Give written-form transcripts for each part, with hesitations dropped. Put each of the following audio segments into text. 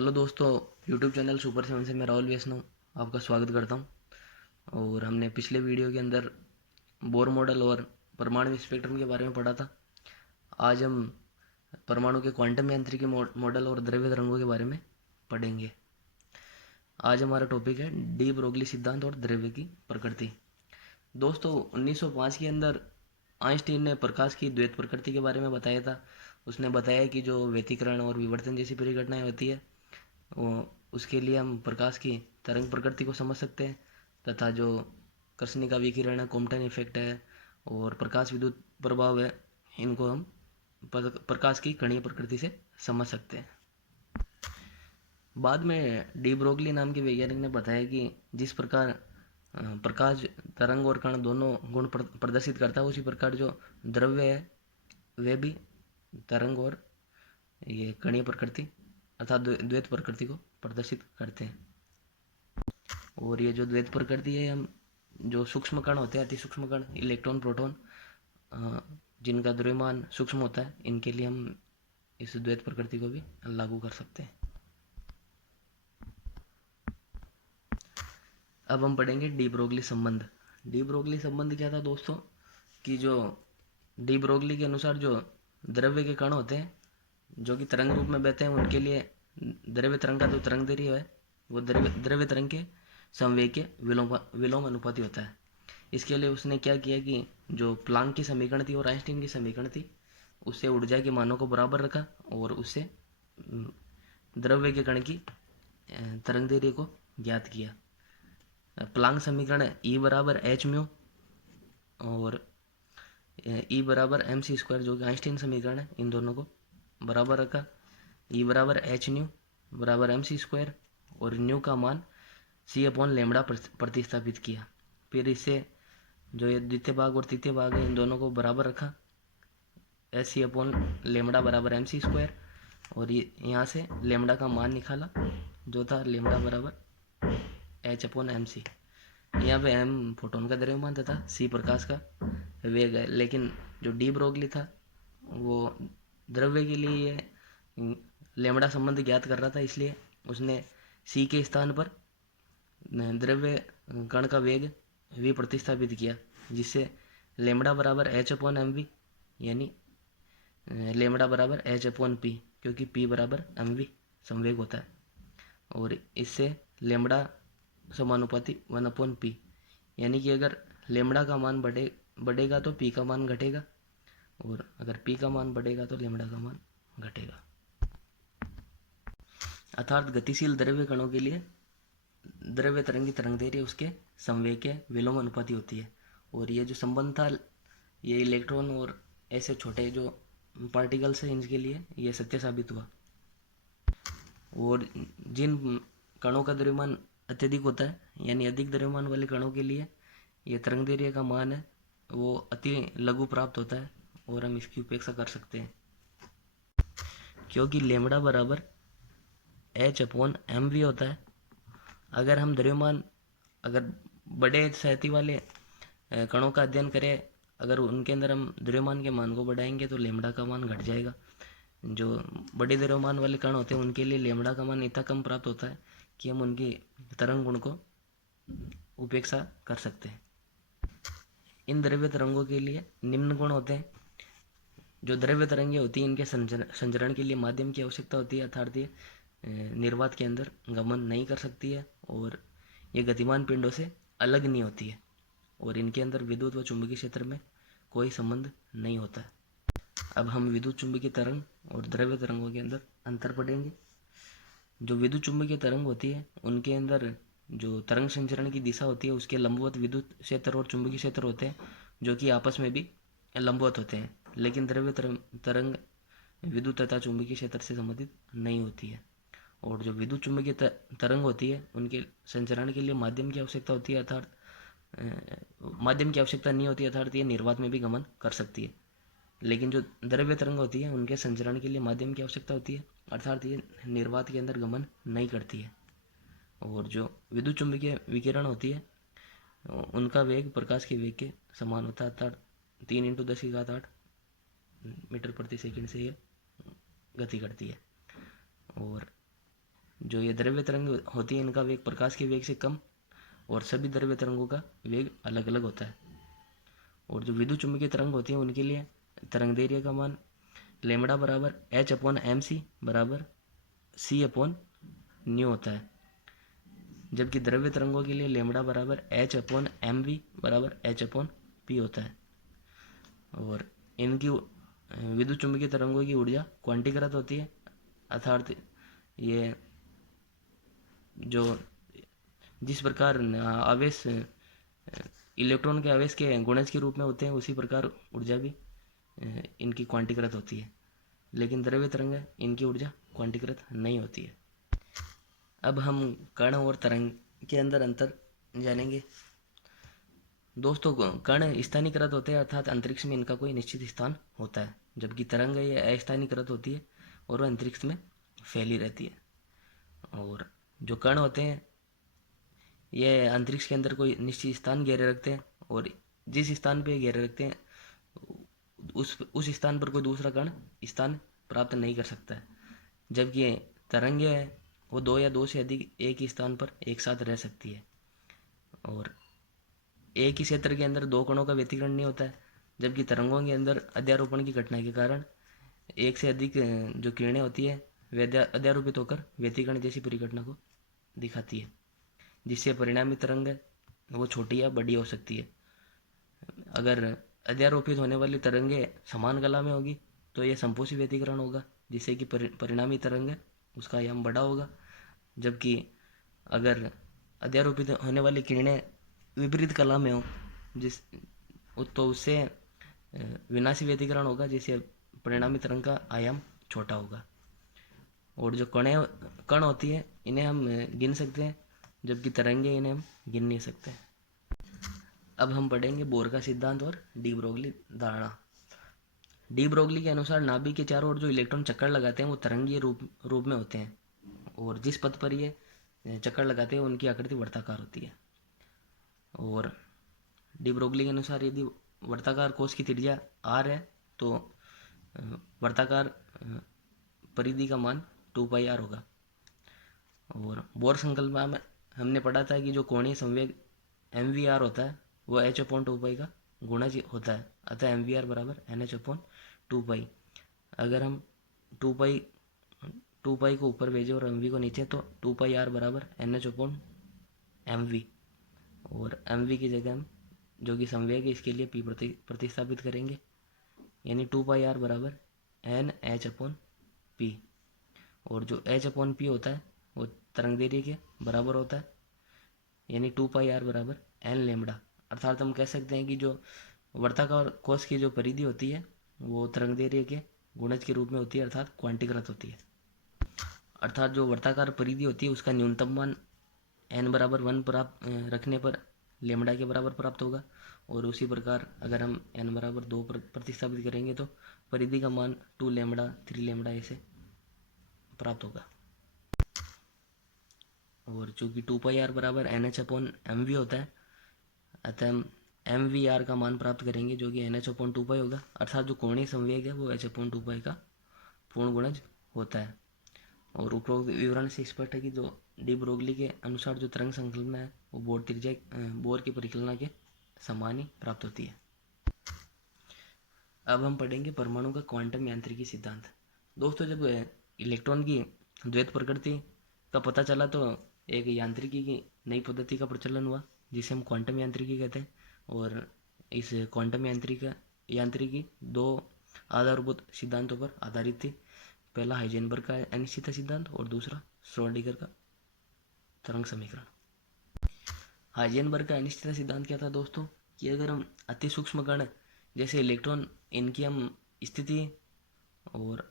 Hello दोस्तों, YouTube channel super seven से मैं राहुल वैष्णव आपका स्वागत करता हूं। और हमने पिछले वीडियो के अंदर बोर मॉडल और परमाणु स्पेक्ट्रम के बारे में पढ़ा था। आज हम परमाणु के क्वांटम यांत्रिकी मॉडल और द्रव्य तरंगों के बारे में पढ़ेंगे। आज हमारा टॉपिक है डी ब्रोगली सिद्धांत और द्रव्य की प्रकृति। दोस्तों, 1905 के अंदर आइंस्टीन ने प्रकाश की द्वैत प्रकृति के बारे में बताया था। उसने बताया कि जो व्यतिकरण और विवर्तन जैसी परिघटनाएं होती है, उसके लिए हम प्रकाश की तरंग प्रकृति को समझ सकते हैं, तथा जो कर्षणिका विकिरण है, कॉम्पटन इफेक्ट है और प्रकाश विद्युत प्रभाव है, इनको हम प्रकाश की कणीय प्रकृति से समझ सकते हैं। बाद में डी ब्रोगली नाम के वैज्ञानिक ने बताया कि जिस प्रकार प्रकाश तरंग और कण दोनों गुण प्रदर्शित करता है, उसी प्रकार जो द्रव्य है वे भी तरंग और ये कणीय प्रकृति अर्थात द्वैत प्रकृति को प्रदर्शित करते हैं। और ये जो द्वैत प्रकृति है, हम जो सूक्ष्म कण होते हैं, अति सूक्ष्म कण, इलेक्ट्रॉन, प्रोटॉन, जिनका द्रव्यमान सूक्ष्म होता है, इनके लिए हम इस द्वैत प्रकृति को भी लागू कर सकते हैं। अब हम पढ़ेंगे डी ब्रोगली संबंध। डी ब्रोगली संबंध क्या था दोस्तों, कि जो डी ब्रोगली के अनुसार जो द्रव्य के कण होते हैं जो कि तरंग रूप में बहते हैं, उनके लिए द्रव्य तरंग का जो तरंग दैर्ध्य है वो द्रव्य तरंग के संवेग के विलोम अनुपाती होता है। इसके लिए उसने क्या किया कि जो प्लांक की समीकरण थी और आइंस्टीन की समीकरण थी, उससे ऊर्जा के मानों को बराबर रखा और उससे द्रव्य के कण की तरंग दैर्ध्य को ज्ञात किया। प्लांक समीकरण E बराबर एच म्यू और E बराबर एम सी स्क्वायर, जो कि आइंस्टीन समीकरण है, इन दोनों को बराबर रखा। E बराबर एच न्यू बराबर एम सी स्क्वायर और न्यू का मान सी अपॉन लेमड़ा प्रतिस्थापित किया। फिर इससे जो ये द्वितीय भाग और तृतीय भाग है, इन दोनों को बराबर रखा, एच सी अपॉन लेमड़ा बराबर एम सी स्क्वायर, और ये यहाँ से लेमड़ा का मान निकाला जो था लेमड़ा बराबर एच अपॉन एम सी। यहाँ पे एम फोटोन का द्रव्यमान तथा सी प्रकाश का वेग है। लेकिन जो डी ब्रोगली था वो द्रव्य के लिए लेमड़ा संबंध ज्ञात कर रहा था, इसलिए उसने सी के स्थान पर द्रव्य कण का वेग वी प्रतिस्थापित किया, जिससे लेमड़ा बराबर एच अपॉन एम वी, यानी लेमड़ा बराबर एच अपॉन पी, क्योंकि पी बराबर एम वी संवेग होता है। और इससे लेमड़ा समानुपाती 1/p, यानी कि अगर लेमड़ा का मान बढ़ेगा तो पी का मान घटेगा, और अगर पी का मान बढ़ेगा तो लेमड़ा का मान घटेगा। अर्थात गतिशील द्रव्य कणों के लिए द्रव्य तरंग की तरंग दैर्ध्य उसके संवेग के विलोम अनुपाती होती है। और ये जो संबंध था, ये इलेक्ट्रॉन और ऐसे छोटे जो पार्टिकल्स हैं, इनके लिए ये सत्य साबित हुआ। और जिन कणों का द्रव्यमान अत्यधिक होता है, यानी अधिक द्रव्यमान वाले कणों के लिए ये तरंग दैर्ध्य का मान है वो अति लघु प्राप्त होता है और हम इसकी उपेक्षा कर सकते हैं, क्योंकि लेमड़ा बराबर एच अपॉन एम वी होता है। अगर हम द्रव्यमान, अगर बड़े सहती वाले कणों का अध्ययन करें, अगर उनके अंदर हम द्रव्यमान के मान को बढ़ाएंगे तो लेमड़ा का मान घट जाएगा। जो बड़े द्रव्यमान वाले कण होते हैं, उनके लिए लेमड़ा का मान इतना कम प्राप्त होता है कि हम उनकी तरंग गुण को उपेक्षा कर सकते हैं। इन द्रव्य तरंगों के लिए निम्न गुण होते हैं। जो द्रव्य तरंगें होती हैं, इनके संचरण के लिए माध्यम की आवश्यकता होती है, अर्थात ये निर्वात के अंदर गमन नहीं कर सकती है और ये गतिमान पिंडों से अलग नहीं होती है, और इनके अंदर विद्युत व चुंबकीय क्षेत्र में कोई संबंध नहीं होता है। अब हम विद्युत चुंबकीय तरंग और द्रव्य तरंगों के अंदर अंतर पढ़ेंगे। जो विद्युत चुंबकीय तरंग होती है, उनके अंदर जो तरंग संचरण की दिशा होती है, उसके लंबवत विद्युत क्षेत्र और चुंबकीय क्षेत्र होते हैं, जो कि आपस में भी लंबवत होते हैं। लेकिन द्रव्य तरंग विद्युत तथा चुंबकीय क्षेत्र से संबंधित नहीं होती है। और जो विद्युत चुंबकीय तरंग होती है, उनके संचरण के लिए माध्यम की आवश्यकता होती है, अर्थात माध्यम की आवश्यकता नहीं होती, अर्थात ये निर्वात में भी गमन कर सकती है। लेकिन जो द्रव्य तरंग होती है, उनके संचरण के लिए माध्यम की आवश्यकता होती है, अर्थात ये निर्वात के अंदर गमन नहीं करती है। और जो विद्युत चुंबकीय विकिरण होती है, उनका वेग प्रकाश के वेग के समान होता है, अर्थात 3 × 10⁸ मीटर प्रति सेकंड से ये गति करती है। और जो ये द्रव्य तरंग होती है इनका वेग प्रकाश के वेग से कम और सभी द्रव्य तरंगों का वेग अलग अलग होता है। और जो विद्युत चुम्बकीय तरंग होती है उनके लिए तरंग दैर्घ्य का मान लेमड़ा बराबर h/mc बराबर c/न्यू होता है, जबकि द्रव्य तरंगों के लिए लेमड़ा बराबर h/mv बराबर h/p होता है। और इनकी विद्युत चुम्बकीय तरंगों की ऊर्जा क्वांटीकृत होती है, अर्थात ये जो जिस प्रकार आवेश इलेक्ट्रॉन के आवेश के गुणज के रूप में होते हैं उसी प्रकार ऊर्जा भी इनकी क्वांटीकृत होती है, लेकिन द्रव्य तरंग इनकी ऊर्जा क्वांटीकृत नहीं होती है। अब हम कण और तरंग के अंदर अंतर जानेंगे। दोस्तों कण स्थानीकृत होते हैं, अर्थात अंतरिक्ष में इनका कोई निश्चित स्थान होता है, जबकि तरंग ये अस्थानीकृत होती है और वह अंतरिक्ष में फैली रहती है। और जो कण होते हैं ये अंतरिक्ष के अंदर कोई निश्चित स्थान घेरे रखते हैं और जिस स्थान पे घेरे रखते हैं उस स्थान पर कोई दूसरा कण स्थान प्राप्त नहीं कर सकता है, जबकि तरंगे है वो दो या दो से अधिक एक ही स्थान पर एक साथ रह सकती है। और एक ही क्षेत्र के अंदर दो कणों का व्यतिकरण नहीं होता है, जबकि तरंगों के अंदर अध्यारोपण की घटना के कारण एक से अधिक जो किरणें होती है वे अध्यारोपित होकर व्यतिकरण जैसी परिघटना को दिखाती है, जिससे परिणामी तरंग है वो छोटी या बड़ी हो सकती है। अगर अध्यारोपित होने वाली तरंगे समान कला में होगी तो यह संपोषी व्यतिकरण होगा, जिससे कि परिणामी तरंग है उसका आयाम बड़ा होगा। जबकि अगर अध्यारोपित होने वाली किरणें विपरीत कला में हो तो उससे विनाशी व्यतिकरण होगा, जिससे परिणामी तरंग का आयाम छोटा होगा। और जो कण होती है इन्हें हम गिन सकते हैं, जबकि तरंगे इन्हें हम गिन नहीं सकते। अब हम पढ़ेंगे बोर का सिद्धांत और डी ब्रोगली धारणा। डी ब्रोगली के अनुसार नाभिक के चारों ओर जो इलेक्ट्रॉन चक्कर लगाते हैं वो तरंगीय रूप में होते हैं, और जिस पथ पर ये चक्कर लगाते हैं उनकी आकृति वर्ताकार होती है। और डी ब्रोगली के अनुसार यदि वर्ताकार कोश की त्रिज्या r है तो वर्ताकार परिधि का मान 2πr होगा। और बोर संकल्पना में हमने पढ़ा था कि जो कोणीय संवेग mvr होता है वह h/2π का गुणज होता है, अतः mvr बराबर nh/2π। अगर हम 2π को ऊपर भेजें और mv को नीचे तो 2πr बराबर nh/mv, और mv की जगह हम जो कि संवेग है इसके लिए p प्रतिस्थापित करेंगे, यानी 2πr बराबर nh/p। और जो h/p होता है वो तरंग दैर्घ्य के बराबर होता है, यानी 2πr बराबर n लेमड़ा। अर्थात हम कह सकते हैं कि जो वर्ताकार कोश की जो परिधि होती है वो तरंग दैर्घ्य के गुणज के रूप में होती है, अर्थात क्वांटीकृत होती है। अर्थात जो वर्ताकार परिधि होती है उसका न्यूनतम मान n बराबर 1 प्राप्त रखने पर लेमड़ा के बराबर प्राप्त होगा, और उसी प्रकार अगर हम n बराबर 2 प्रतिस्थापित करेंगे तो परिधि का मान 2 लेमड़ा 3 लेमड़ा ऐसे प्राप्त होगा। और चूँकि 2πr बराबर nh/mv होता है, अतः हम mvr का मान प्राप्त करेंगे जो कि nh/2π होगा, अर्थात जो कोणीय संवेग है वो h/2π का पूर्ण गुणज होता है। और उपरोक्त विवरण से स्पष्ट है कि जो डी ब्रोगली के अनुसार जो तरंग संकल्पना है वो बोर की परिकल्पना के समान ही प्राप्त होती है। अब हम पढ़ेंगे परमाणु का क्वांटम यांत्रिकी सिद्धांत। दोस्तों जब इलेक्ट्रॉन की द्वैत प्रकृति का पता चला तो एक यांत्रिकी की नई पद्धति का प्रचलन हुआ जिसे हम क्वांटम यांत्रिकी कहते हैं। और इस क्वांटम यांत्रिकी दो आधारभूत सिद्धांतों पर आधारित थी। पहला हाइजेनबर्ग का अनिश्चितता सिद्धांत और दूसरा श्रोडिंगर का तरंग समीकरण। हाइजेनबर्ग का अनिश्चितता सिद्धांत क्या था दोस्तों, कि अगर हम अति सूक्ष्म कण जैसे इलेक्ट्रॉन इनकी हम स्थिति और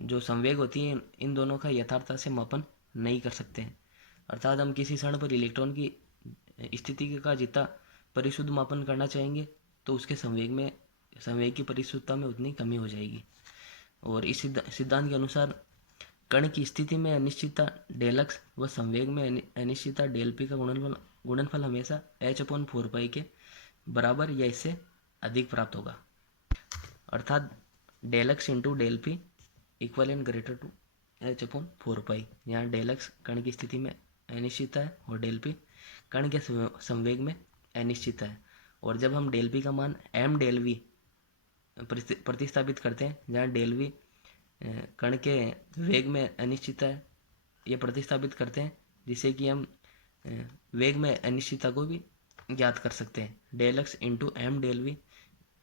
जो संवेग होती है इन दोनों का यथार्थता से मापन नहीं कर सकते हैं, अर्थात हम किसी क्षण पर इलेक्ट्रॉन की स्थिति का जितना परिशुद्ध मापन करना चाहेंगे तो उसके संवेग की परिशुद्धता में उतनी कमी हो जाएगी। और इस सिद्धांत के अनुसार कण की स्थिति में अनिश्चितता डेलक्स व संवेग में अनिश्चितता डेल पी का गुणनफल हमेशा h/4π के बराबर या इससे अधिक प्राप्त होगा, अर्थात del x into del p equal and greater to h upon 4 pi. यहाँ डेल एक्स कण की स्थिति में अनिश्चितता है और डेल पी कण के संवेग में अनिश्चितता है। और जब हम डेल पी का मान एम डेल वी प्रतिस्थापित करते हैं, जहाँ डेल वी कण के वेग में अनिश्चितता है, ये प्रतिस्थापित करते हैं, जिससे कि हम वेग में अनिश्चितता को भी ज्ञात कर सकते हैं। Del x into m del v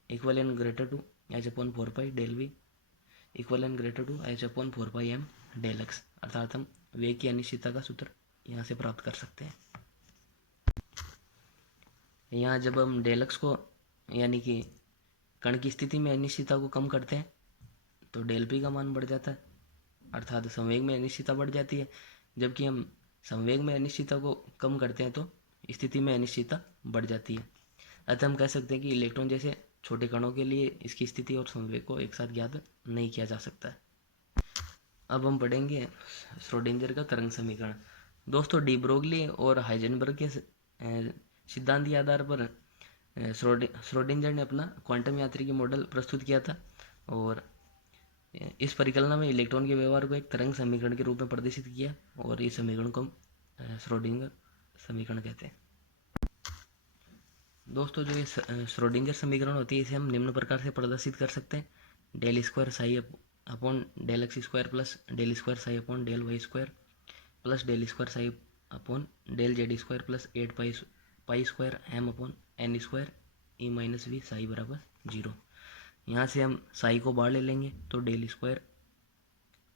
equal and greater to h upon 4 pi del v equal and greater to h upon 4 pi m del x. अर्थात हम वेग की अनिश्चितता का सूत्र यहाँ से प्राप्त कर सकते हैं। यहाँ जब हम डेल एक्स को यानी कि कण की स्थिति में अनिश्चितता को कम करते हैं तो डेल पी का मान बढ़ जाता है, अर्थात संवेग में अनिश्चितता बढ़ जाती है। जबकि हम संवेग में अनिश्चितता को कम करते हैं तो स्थिति में अनिश्चितता बढ़ जाती है। अतः हम कह सकते हैं कि इलेक्ट्रॉन जैसे छोटे कणों के लिए इसकी स्थिति और संवेग को एक साथ ज्ञात नहीं किया जा सकता है। अब हम पढ़ेंगे श्रोडिंगर का तरंग समीकरण। दोस्तों, डी ब्रोगली और हाइजेनबर्ग के सिद्धांत के आधार पर श्रोडिंगर ने अपना क्वांटम यांत्रिकी मॉडल प्रस्तुत किया था और इस परिकल्पना में इलेक्ट्रॉन के व्यवहार को एक तरंग समीकरण के रूप में प्रदर्शित किया और इस समीकरण को हम श्रोडिंगर समीकरण कहते हैं। दोस्तों, जो ये श्रोडिंगर समीकरण होती है इसे हम निम्न प्रकार से प्रदर्शित कर सकते हैं। Del square psi upon del x square plus del square psi upon del y square plus del square psi upon del z square plus 8 pi square m upon n square e minus v psi बराबर 0। यहाँ से हम साई को बाहर ले लेंगे तो del square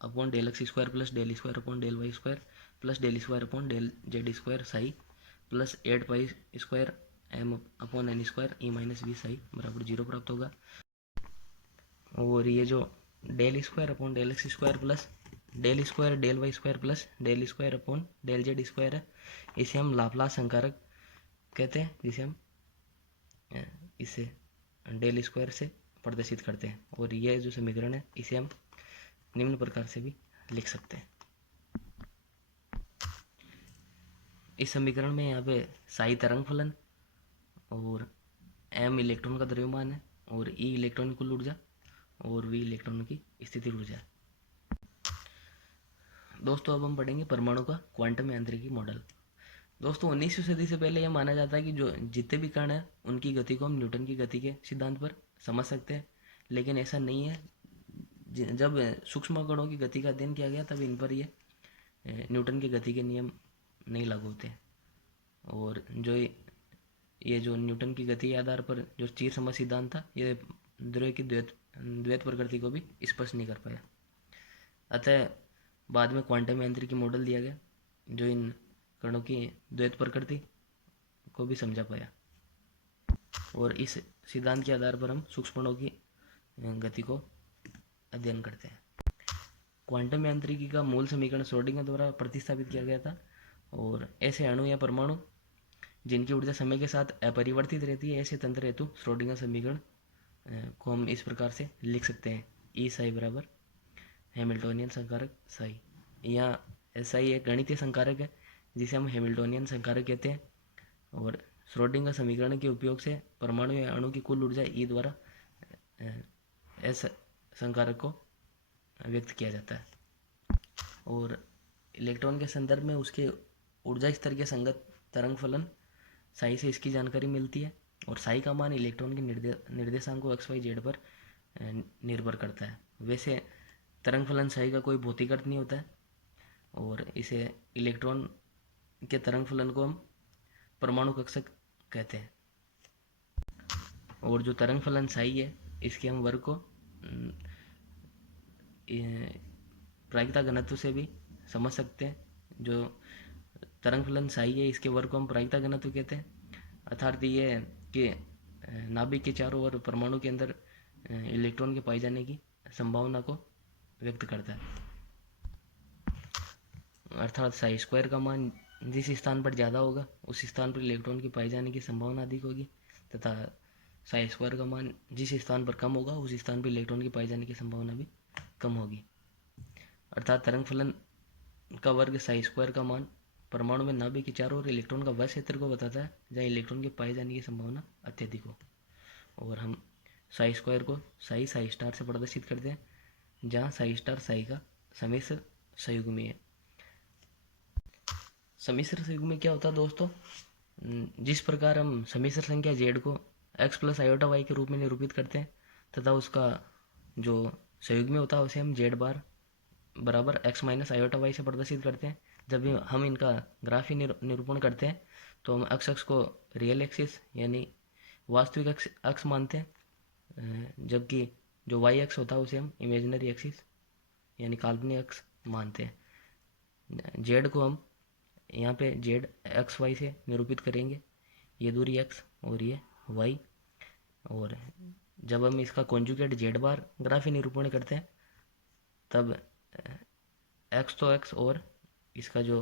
upon del x square plus del square upon del y square plus del square upon del z square psi plus 8 pi square m upon n square e minus v psi बराबर 0 प्राप्त होगा। और ये जो del square upon del x square plus del square del y square plus del square upon del z square है, इसे हम Laplace संकारक कहते हैं, जिसे हम इसे डेल स्क्वायर से प्रदर्शित करते हैं। और यह जो समीकरण है इसे हम निम्न प्रकार से भी लिख सकते हैं। इस समीकरण में यहाँ पे साई तरंग फलन और एम इलेक्ट्रॉन का द्रव्यमान है और ई इलेक्ट्रॉन की कुल ऊर्जा और वी इलेक्ट्रॉन की स्थिति ऊर्जा है। दोस्तों, अब हम पढ़ेंगे परमाणु का क्वांटम यांत्रिकी मॉडल। दोस्तों, 19वीं सदी से पहले यह माना जाता है कि जो जितने भी कण हैं उनकी गति को हम न्यूटन की गति के सिद्धांत पर समझ सकते हैं, लेकिन ऐसा नहीं है। जब सूक्ष्म कणों की गति का अध्ययन किया गया तब इन पर ये न्यूटन की गति के नियम नहीं लागू होते। और जो ये जो न्यूटन की गति के आधार पर जो चीर समझ सिद्धांत था, ये द्रव्य की द्वैत प्रकृति को भी स्पष्ट नहीं कर पाया। अतः बाद में क्वांटम यांत्रिकी मॉडल दिया गया जो इन कणों की द्वैत प्रकृति को भी समझा पाया। और इस सिद्धांत के आधार पर हम सूक्ष्म कणों की गति को अध्ययन करते हैं। क्वांटम यांत्रिकी का मूल समीकरण श्रोडिंगर द्वारा प्रतिस्थापित किया गया था। और ऐसे अणु या परमाणु जिनकी ऊर्जा समय के साथ अपरिवर्तित रहती है, ऐसे तंत्र हेतु श्रोडिंगर समीकरण को हम इस प्रकार से लिख सकते हैं। ई साई बराबर हैमिल्टोनियन संकारक साई। यहाँ एस आई एक गणितीय संकारक है जिसे हम हैमिल्टोनियन संकारक कहते हैं। और श्रोडिंगर समीकरण के उपयोग से परमाणु या अणु की कुल ऊर्जा ई द्वारा एस संकारक को व्यक्त किया जाता है। और इलेक्ट्रॉन के संदर्भ में उसके ऊर्जा स्तर के संगत तरंग फलन साई से इसकी जानकारी मिलती है। और साई का मान इलेक्ट्रॉन के निर्देशांकों एक्स वाई जेड पर निर्भर करता है। वैसे तरंग फलन साई का कोई भौतिक अर्थ नहीं होता है और इसे इलेक्ट्रॉन के तरंग फलन को हम परमाणु कक्षक कहते हैं। और जो तरंग फलन साई है इसके हम वर्ग को प्रायिकता घनत्व से भी समझ सकते हैं। जो तरंग फलन साई है इसके वर्ग को हम प्रायिकता घनत्व कहते हैं। अर्थात ये है कि नाभिक के चारों ओर परमाणु के अंदर इलेक्ट्रॉन के पाए जाने की संभावना को व्यक्त करता है। अर्थात साई स्क्वायर का मान जिस स्थान पर ज़्यादा होगा उस स्थान पर इलेक्ट्रॉन के पाए जाने की संभावना अधिक होगी, तथा साई स्क्वायर का मान जिस स्थान पर कम होगा उस स्थान पर इलेक्ट्रॉन के पाए जाने की संभावना भी कम होगी। अर्थात तरंग फलन का वर्ग साई स्क्वायर का मान परमाणु में नाभिक के चारों ओर इलेक्ट्रॉन का वह क्षेत्र को बताता है जहाँ इलेक्ट्रॉन के पाए जाने की संभावना अत्यधिक हो। और हम साई स्क्वायर को साई स्टार से प्रदर्शित करते हैं, जहाँ साई स्टार साई का समेश संयुग्मी है। सम्मिश्र संयुग्मी क्या होता है दोस्तों? जिस प्रकार हम सम्मिश्र संख्या z को x प्लस आयोटा y के रूप में निरूपित करते हैं तथा उसका जो संयुग्मी होता है उसे हम z बार बराबर x माइनस आयोटा y से प्रदर्शित करते हैं। जब भी हम इनका ग्राफ ही निरूपण करते हैं तो हम x अक्ष को रियल एक्सिस यानी वास्तविक अक्ष मानते हैं, जबकि जो y अक्ष होता है उसे हम इमेजिनरी एक्सिस यानी काल्पनिक अक्ष मानते हैं। z को हम यहाँ पे z एक्स वाई से निरूपित करेंगे, ये दूरी x और ये y। और जब हम इसका कॉन्जुगेट z बार ग्राफी निरूपण करते हैं तब x तो x और इसका जो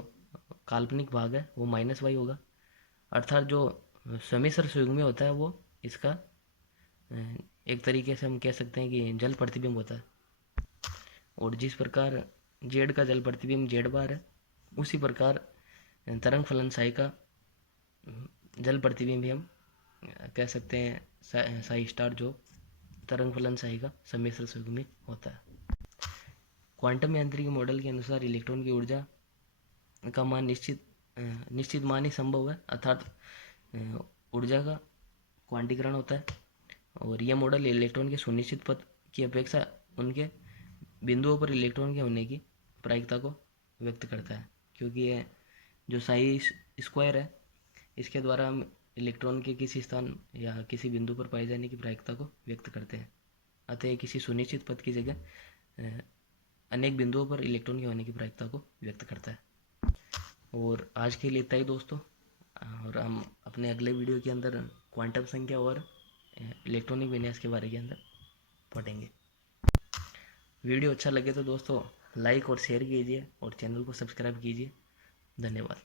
काल्पनिक भाग है वो माइनस वाई होगा, अर्थात जो सम्मिश्र संयुग्मी होता है वो इसका एक तरीके से हम कह सकते हैं कि जल प्रतिबिंब होता है। और जिस प्रकार z का जल प्रतिबिंब z बार है उसी प्रकार तरंग फलन साई का जल प्रतिबिंब भी हम कह सकते हैं साई स्टार, जो तरंग फलन साई का सम्मिश्र संयुग्मी होता है। क्वांटम यांत्रिकी मॉडल के अनुसार इलेक्ट्रॉन की ऊर्जा का मान निश्चित मान ही संभव है, अर्थात ऊर्जा का क्वांटीकरण होता है। और यह मॉडल इलेक्ट्रॉन के सुनिश्चित पथ की अपेक्षा उनके बिंदुओं पर इलेक्ट्रॉन के होने की प्रायिकता को व्यक्त करता है, क्योंकि यह जो साई स्क्वायर है इसके द्वारा हम इलेक्ट्रॉन के किसी स्थान या किसी बिंदु पर पाए जाने की प्रायिकता को व्यक्त करते हैं। अतः किसी सुनिश्चित पथ की जगह अनेक बिंदुओं पर इलेक्ट्रॉन के होने की प्रायिकता को व्यक्त करता है। और आज के लिए इतना ही दोस्तों, और हम अपने अगले वीडियो के अंदर क्वांटम संख्या और इलेक्ट्रॉनिक विन्यास के बारे के अंदर पढ़ेंगे। वीडियो अच्छा लगे तो दोस्तों लाइक और शेयर कीजिए और चैनल को सब्सक्राइब कीजिए। धन्यवाद।